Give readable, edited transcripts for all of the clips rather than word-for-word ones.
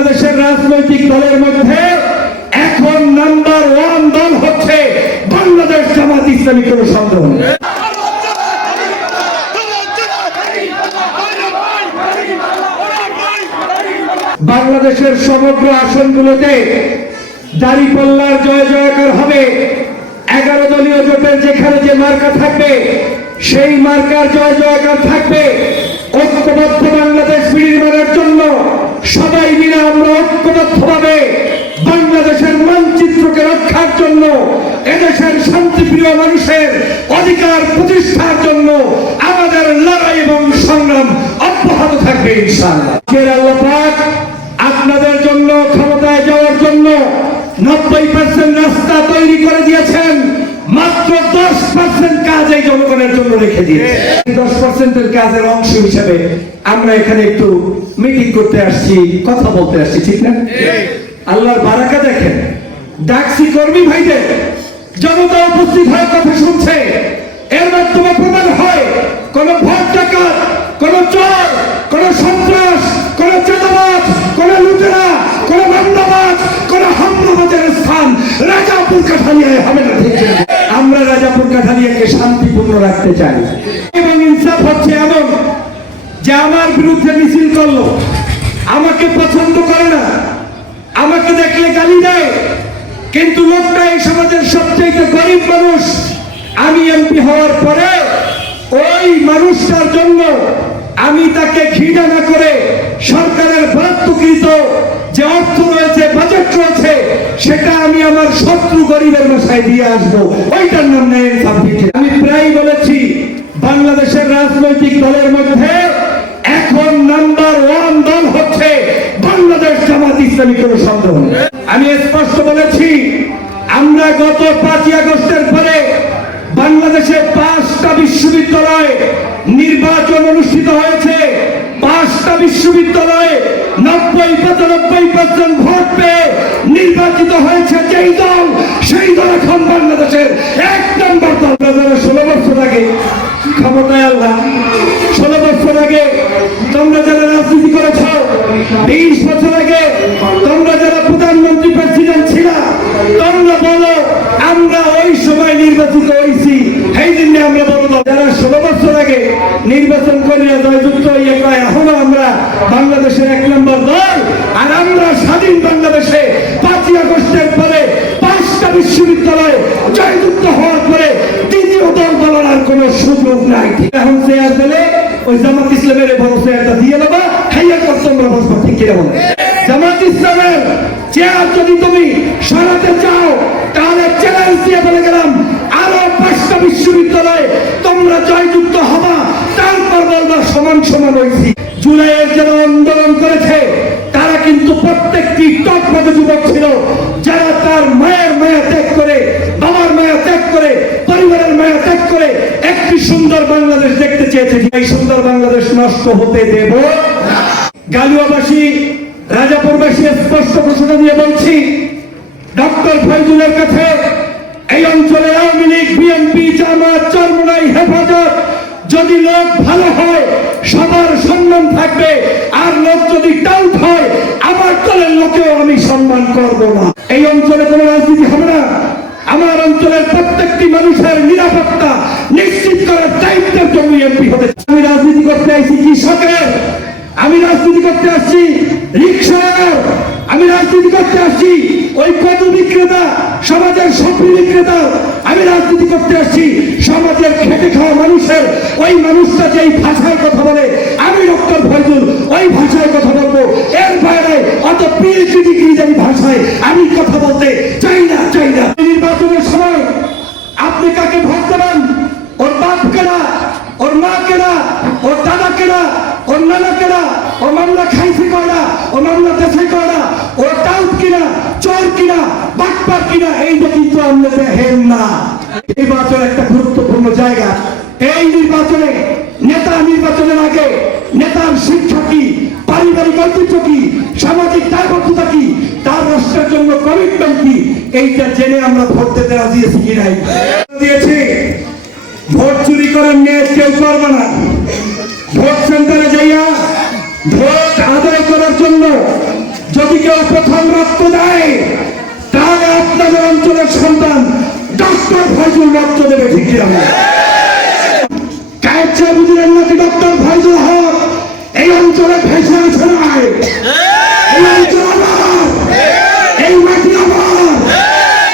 বাংলাদেশের রাজনৈতিক দলের মধ্যে এখন নাম্বার 1 দল হচ্ছে বাংলাদেশ জামাত ইসলামী, কোনো সন্দেহ নেই। বাংলাদেশের সমগ্র আসনগুলোতে দাঁড়িপাল্লার জয় জয়কার হবে। 11 দলীয় জোটের যেখানে যে মার্কা থাকবে সেই মার্কার জয় জয়কার থাকবে। ঐক্যবদ্ধ বাংলাদেশ বিনির্মাণের জন্য সবাই মিলে আমরা ঐক্যবদ্ধভাবে বাংলাদেশের মানচিত্রকে রক্ষার জন্য, এদেশের শান্তিপ্রিয় মানুষের অধিকার প্রতিষ্ঠার জন্য আমাদের লড়াই এবং সংগ্রাম অব্যাহত থাকবে ইনশাআল্লাহ। আল্লাহ পাক আপনাদের জন্য ক্ষমতায় যাওয়ার জন্য 90% রাস্তা তৈরি করে দিয়েছেন, মাত্র 10% কাজ এই জনগণের জন্য রেখে দিয়েছে। 10%-এর কাজের অংশ হিসেবে আমরা এখানে একটু মিটিং করতে আসছি, কথা বলতে আসছি, ঠিক না? আল্লাহর বারাকা দেখেন, ডাকসি কর্মী ভাইদের জনতা উপস্থিত হয়ে কথা শুনছে। এর মাধ্যমে প্রমাণ হয় কোন ভোট ডাকাত, কোন চোর, কোন সন্ত্রাস, কোন চাঁদাবাজ, কোন লুটেরা, কোন মামলাবাজ, কোন হামলাবাজের স্থান রাজাপুর কাঠালিয়ায় হবে না। ঠিক আছে, আমরা রাজাপুর কাঠালিয়াকে শান্তিপূর্ণ রাখতে চাই এবং ইনসাফ হচ্ছে এমন যে আমার বিরুদ্ধে মিছিল করলো, আমাকে পছন্দ করে না, আমাকে দেখলে গালি দেয়, কিন্তু লোকটা এই সমাজের সবচেয়ে গরিব মানুষ। আমি এমপি হওয়ার পরে ওই মানুষটার জন্য আমি তাকে ঘৃণা না করে সরকারের বরাদ্দকৃত যে অর্থ রয়েছে, বাজেট রয়েছে, সেটা আমি আমার শত্রু গরিবের বাসায় দিয়ে আসবো। ওইটার নাম নেই ইনসাফ। আমি প্রায় বলেছি বাংলাদেশের রাজনৈতিক দলের মধ্যে এখন নাম্বার 1 দল হচ্ছে বাংলাদেশ জামাত ইসলামী, কোনো সন্দেহ নেই। আমি স্পষ্ট বলেছি, আমরা গত 5ই আগস্টের পরে বাংলাদেশে 5টা বিশ্ববিদ্যালয়ে নির্বাচন অনুষ্ঠিত হয়েছে। 5টা বিশ্ববিদ্যালয়ে 90-95% ভোট পেয়ে নির্বাচিত হয়েছে যেই দল, সেই দল এখন বাংলাদেশের 1 নম্বর দল। 16 বছর আগে ক্ষমতায় আল্লাহ, 16 বছর আগে তোমরা যারা রাজনীতি করেছ, 20 বছর আগে তোমরা যারা প্রধানমন্ত্রী প্রেসিডেন্ট ছিল, তোমরা বলো আমরা ওই সময় নির্বাচিত হয়েছি, সেই জন্য আমরা বলবো। যারা 16 বছর আগে নির্বাচন করিয়া জয়যুক্ত হইয়া প্রায় এখনো আমরা বাংলাদেশের 1 নম্বর দল, আর আমরা স্বাধীন বাংলাদেশে 5ই আগস্টের পরে 5টা বিশ্ববিদ্যালয়ে জয়যুক্ত হওয়ার পরে দ্বিতীয় দল বলার আর কোনো সুযোগ নাই। এখন চেয়ার পেলে ওই জামাত ইসলামের বড় চেয়ারটা দিয়ে দেবা, খাইয়া কর তোমরা বসবা। ঠিক কিনা বলে? জামাত ইসলামের চেয়ার যদি তুমি সরাতে চাও তাহলে চ্যালেঞ্জ দিয়ে বলে গেলাম, আরো 5টা বিশ্ববিদ্যালয়ে তোমরা জয়যুক্ত হবা, তারপর বলবা সমান সমান হয়েছি। জুলাইয়ের যারা আন্দোলন করেছে তারা কিন্তু প্রত্যেকটি টকবাদী যুবক ছিল, যারা তার মায়ের মায়া ত্যাগ করে, বাবার মায়া ত্যাগ করে, পরিবারের মায়া ত্যাগ করে একটি সুন্দর বাংলাদেশ দেখতে চেয়েছে। এই সুন্দর বাংলাদেশ নষ্ট হতে দেব না। গালুয়াবাসী, রাজাপুরবাসী স্পষ্ট ঘোষণা দিয়ে বলছি, ডক্টর ফয়জুলের কাছে এই অঞ্চলের আওয়ামী লীগ, বিএনপি, জামাত, চরমোনাই, হেফাজত, যদি লোক ভালো হয় সবার সম্মান থাকবে, আর লোক যদি ডাউট হয় আমার দলের লোকেও আমি সম্মান করব না। এই অঞ্চলে কোনো রাজনীতি হবে না। আমার অঞ্চলের প্রত্যেকটি মানুষের নিরাপত্তা নিশ্চিত করার দায়িত্বের জন্য এমপি হতে। আমি রাজনীতি করতে আসছি কৃষকের, আমি রাজনীতি করতে আসছি রিক্সাওয়ালার, আমি রাজনীতি করতে আসছি ওই কদু বিক্রেতা, সমাজের সবজি বিক্রেতা, আমি রাজনীতি করতে আসছি সমাজের খেটে খাওয়া মানুষের। ওই মানুষটা যেই ভাষায় কথা বলে আমি ডক্টর ফয়জুল ওই ভাষায় কথা বলবো। এর বাইরে অত পিএইচডি ডিগ্রিধারী ভাষায় আমি কথা বলতে চাই না। নির্বাচনের সময় আপনি কাকে ভোট দেবেন, ওর বাপ কেনা, ওর মা কেনা, ওর দাদা কেনা, ওর নানা কেনা, ও মামলা খাইছি কয়না, ও মামলা দেশে কয়না, ও টাউট কিনা, চোর কিনা, বাটপার কিনা, এইটা কিন্তু আমরা দেখেন না। নির্বাচন একটা গুরুত্বপূর্ণ জায়গা। এই নির্বাচনে নেতা নির্বাচনের আগে নেতার শিক্ষা কি, পারিবারিক ঐতিহ্য কি, সামাজিক দায়বদ্ধতা কি, তার রাষ্ট্রের জন্য কমিটমেন্ট কি, এইটা জেনে আমরা ভোট দিতে রাজি আছি কি নাই। দিয়েছি ভোট চুরি করার নিয়ে কেউ করবে না। ভোট সেন্টারে যাইয়া ভোট আদায় করার জন্য যদি যখন রক্ত দেয় তাহলে আপনাদের অঞ্চলের সন্তান ডক্টর ফয়জুল রক্ত দেবে, ঠিক কি না? কায়েচ্ছা বুঝলেন নাকি ডক্টর ফয়জুল হক এই অঞ্চলে ভেসে আছে নাই? এই অঞ্চল আমার, এই মাটি আমার,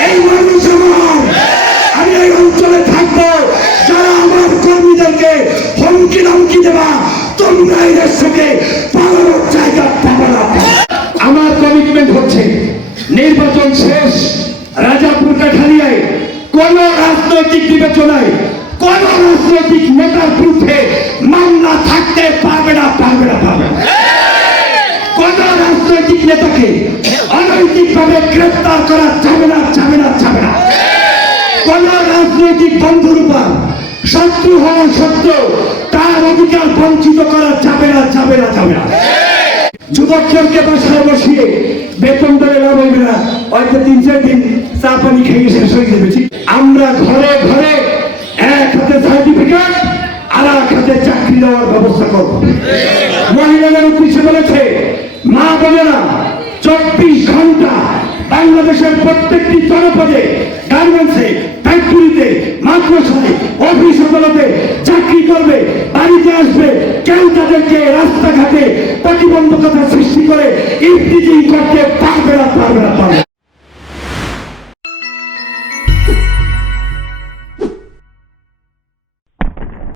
এই মানুষ আমার। আমি এই অঞ্চলে থাকবো, যারা আমার কর্মীদেরকে হুমকি ধমকি দেবা তোমরা এই দেশ থেকে পালানোর জায়গা পাবে না। আমার কমিটমেন্ট হচ্ছে নির্বাচন শেষ, রাজাপুর কাঠালিয়ায় কোন রাজনৈতিক বিবেচনায় কোন রাজনৈতিক নেতার বিরুদ্ধে মামলা থাকতে পারবে না, পারবে না, পারবে না। কোন রাজনৈতিক নেতাকে অনৈতিকভাবে গ্রেফতার করা যাবে না, যাবে না, যাবে না। কোন রাজনৈতিক বন্ধুর উপর শত্রু হওয়া সত্ত্বেও তার অধিকার বঞ্চিত করা যাবে না, যাবে না, যাবে না। যুবকদেরকে বাসায় বসিয়ে বেতন ধরে লাভ হবে না, হয়তো 3-4 দিন চা পানি খেয়ে শেষ হয়ে যাবে। আমরা ঘরে ঘরে এক হাতে সার্টিফিকেট আর এক হাতে চাকরি দেওয়ার ব্যবস্থা করব। মহিলাদের উদ্দেশ্যে বলেছে, মা বোনেরা 24 ঘন্টা বাংলাদেশের প্রত্যেকটি জনপদে, গার্মেন্টসে, ফ্যাক্টরিতে, মাদ্রাসায়, অফিস আদালতে চাকরি করবে, বাড়িতে আসবে। কেউ তাদেরকে রাস্তাঘাটে প্রতিবন্ধকতা সৃষ্টি করে ইফতিজিং করতে পারবে না, পারবে না, পারবে না।